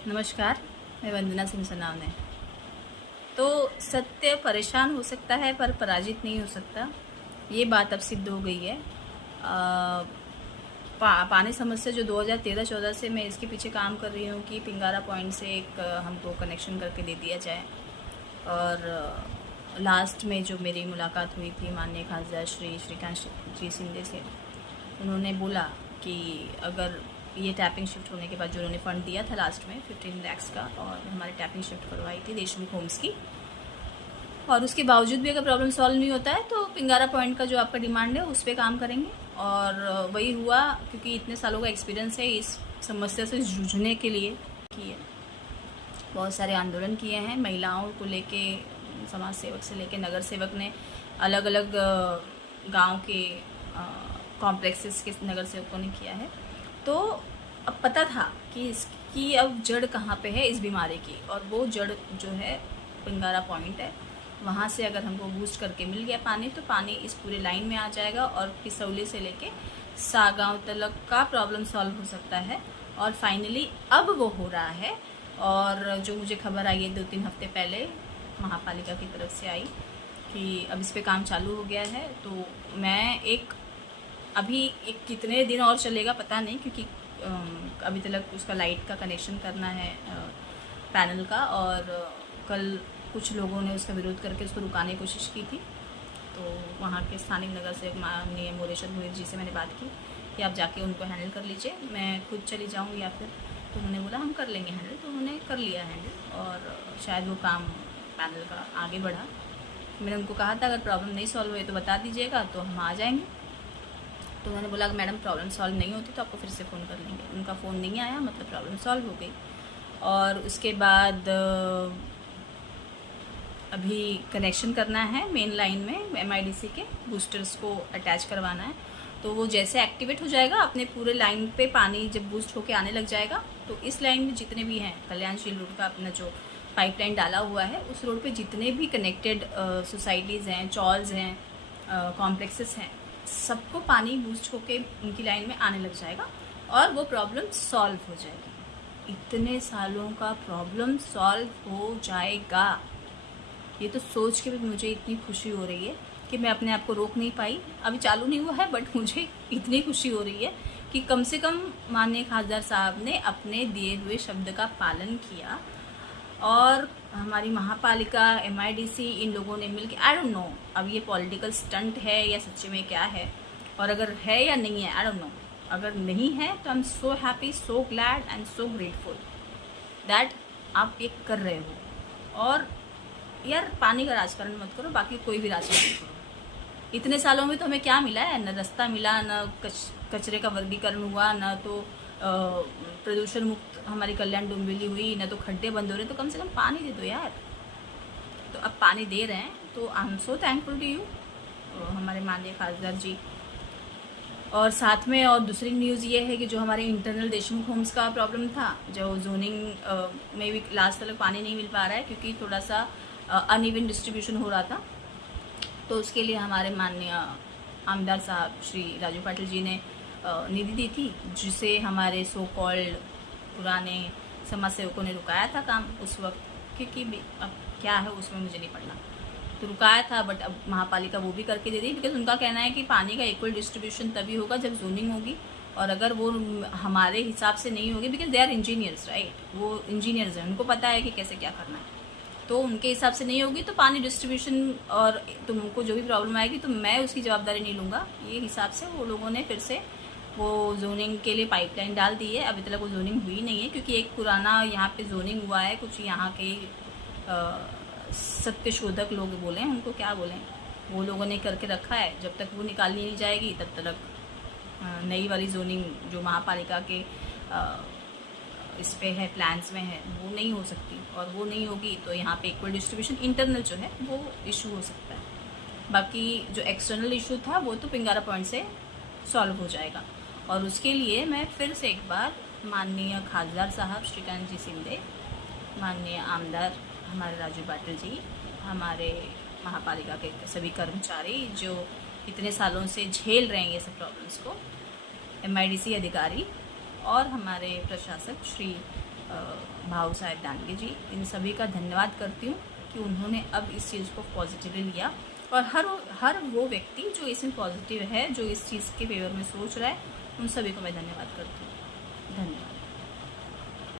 नमस्कार, मैं वंदना सिंह सनावने। तो सत्य परेशान हो सकता है पर पराजित नहीं हो सकता, ये बात अब सिद्ध हो गई है। पानी समस्या जो 2013-14 से मैं इसके पीछे काम कर रही हूँ कि पिंगारा पॉइंट से एक हमको कनेक्शन करके दे दिया जाए। और लास्ट में जो मेरी मुलाकात हुई थी माननीय खासदार श्री श्रीकांत जी शिंदे से, उन्होंने बोला कि अगर ये टैपिंग शिफ्ट होने के बाद जो उन्होंने फ़ंड दिया था लास्ट में 15 लाख का, और हमारी टैपिंग शिफ्ट करवाई थी देशमुख होम्स की, और उसके बावजूद भी अगर प्रॉब्लम सॉल्व नहीं होता है तो पिंगारा पॉइंट का जो आपका डिमांड है उस पर काम करेंगे। और वही हुआ, क्योंकि इतने सालों का एक्सपीरियंस है इस समस्या से जूझने के लिए किए, बहुत सारे आंदोलन किए हैं महिलाओं को लेके, समाज सेवक से लेके नगर सेवक ने अलग अलग गांव के कॉम्प्लेक्सेस के नगर सेवकों ने किया है। तो अब पता था कि इसकी अब जड़ कहाँ पे है इस बीमारी की, और वो जड़ जो है पिंगारा पॉइंट है। वहाँ से अगर हमको बूस्ट करके मिल गया पानी तो पानी इस पूरे लाइन में आ जाएगा और पिसौली से लेके सागांव तक का प्रॉब्लम सॉल्व हो सकता है। और फाइनली अब वो हो रहा है। और जो मुझे खबर आई है 2-3 हफ्ते पहले महापालिका की तरफ से आई कि अब इस पे काम चालू हो गया है। तो मैं अभी कितने दिन और चलेगा पता नहीं, क्योंकि अभी तक उसका लाइट का कनेक्शन करना है पैनल का, और कल कुछ लोगों ने उसका विरोध करके उसको रुकाने की कोशिश की थी। तो वहाँ के स्थानिक नगर सेवक माननीय मोरेश्वर भोईर जी से मैंने बात की कि आप जाके उनको हैंडल कर लीजिए, मैं खुद चली जाऊँ या फिर, तो उन्होंने बोला हम कर लेंगे हैंडल। तो उन्होंने कर लिया हैंडल और शायद वो काम पैनल का आगे बढ़ा। मैंने उनको कहा था अगर प्रॉब्लम नहीं सॉल्व हुई तो बता दीजिएगा तो हम आ जाएंगे। तो उन्होंने बोला कि मैडम प्रॉब्लम सॉल्व नहीं होती तो आपको फिर से फ़ोन कर लेंगे। उनका फ़ोन नहीं आया, मतलब प्रॉब्लम सॉल्व हो गई। और उसके बाद अभी कनेक्शन करना है मेन लाइन में MIDC के बूस्टर्स को अटैच करवाना है। तो वो जैसे एक्टिवेट हो जाएगा अपने पूरे लाइन पे पानी जब बूस्ट होके आने लग जाएगा, तो इस लाइन में जितने भी हैं कल्याणशील रोड का अपना जो पाइपलाइन डाला हुआ है उस रोड पे जितने भी कनेक्टेड सोसाइटीज़ हैं, चॉल्स हैं, कॉम्प्लेक्सेस हैं, सबको पानी बूस्ट होके उनकी लाइन में आने लग जाएगा और वो प्रॉब्लम सॉल्व हो जाएगी। इतने सालों का प्रॉब्लम सॉल्व हो जाएगा, ये तो सोच के भी मुझे इतनी खुशी हो रही है कि मैं अपने आप को रोक नहीं पाई। अभी चालू नहीं हुआ है बट मुझे इतनी खुशी हो रही है कि कम से कम माननीय खासदार साहब ने अपने दिए हुए शब्द का पालन किया। और हमारी महापालिका, MIDC, इन लोगों ने मिलकर, आई डोंट नो अब ये पॉलिटिकल स्टंट है या सच्चे में क्या है, और अगर है या नहीं है आई डोंट नो। अगर नहीं है तो I am so happy, so glad and so grateful that आप ये कर रहे हो। और यार पानी का राजकारण मत करो, बाकी कोई भी राजकारण करो। इतने सालों में तो हमें क्या मिला है? न रास्ता मिला, न कचरे का वर्गीकरण हुआ, न तो प्रदूषण मुक्त हमारी कल्याण डोंबिवली हुई, न तो खड्डे बंद हो रहे। तो कम से कम पानी दे दो यार। तो अब पानी दे रहे हैं तो I am so thankful to you हमारे माननीय खासदार जी। और साथ में और दूसरी न्यूज़ ये है कि जो हमारे इंटरनल देशमुख होम्स का प्रॉब्लम था, जो जोनिंग में भी लास्ट तक पानी नहीं मिल पा रहा है क्योंकि थोड़ा सा अनइवन डिस्ट्रीब्यूशन हो रहा था। तो उसके लिए हमारे माननीय आमदार साहब श्री राजू पाटिल जी ने निधि दी थी, जिसे हमारे सो कॉल्ड पुराने समाज सेवकों ने रुकाया था काम उस वक्त, क्योंकि अब क्या है उसमें मुझे नहीं पड़ना, तो रुकाया था। बट अब महापालिका वो भी करके दे दी, बिकॉज उनका कहना है कि पानी का इक्वल डिस्ट्रीब्यूशन तभी होगा जब जोनिंग होगी, और अगर वो हमारे हिसाब से नहीं होगी, because they are engineers right, वो इंजीनियर्स हैं, उनको पता है कि कैसे क्या करना है, तो उनके हिसाब से नहीं होगी तो पानी डिस्ट्रीब्यूशन और तुमको जो भी प्रॉब्लम आएगी तो मैं उसकी जवाबदारी नहीं लूँगा। ये हिसाब से वो लोगों ने फिर से वो जोनिंग के लिए पाइपलाइन डाल दी है। अभी तक वो जोनिंग हुई नहीं है क्योंकि एक पुराना यहाँ पे जोनिंग हुआ है, कुछ यहाँ के सत्यशोधक लोग बोले, उनको क्या बोलें, वो लोगों ने करके रखा है। जब तक वो निकाली नहीं जाएगी तब तक नई वाली जोनिंग जो महापालिका के इस पे है, प्लान्स में है, वो नहीं हो सकती। और वो नहीं होगी तो यहाँ पे इक्वल डिस्ट्रीब्यूशन इंटरनल जो है वो इशू हो सकता है। बाकी जो एक्सटर्नल इशू था वो तो पिंगारा पॉइंट से सॉल्व हो जाएगा। और उसके लिए मैं फिर से एक बार माननीय खासदार साहब श्रीकांत जी शिंदे, माननीय आमदार हमारे राजू पाटिल जी, हमारे महापालिका के सभी कर्मचारी जो इतने सालों से झेल रहे हैं ये सब प्रॉब्लम्स को, MIDC अधिकारी और हमारे प्रशासक श्री भाव साहेब डांगे जी, इन सभी का धन्यवाद करती हूँ कि उन्होंने अब इस चीज़ को पॉजिटिवली लिया। और हर वो व्यक्ति जो इसमें पॉजिटिव है, जो इस चीज़ के फेवर में सोच रहा है, उन सभी को मैं धन्यवाद करती हूँ। धन्यवाद।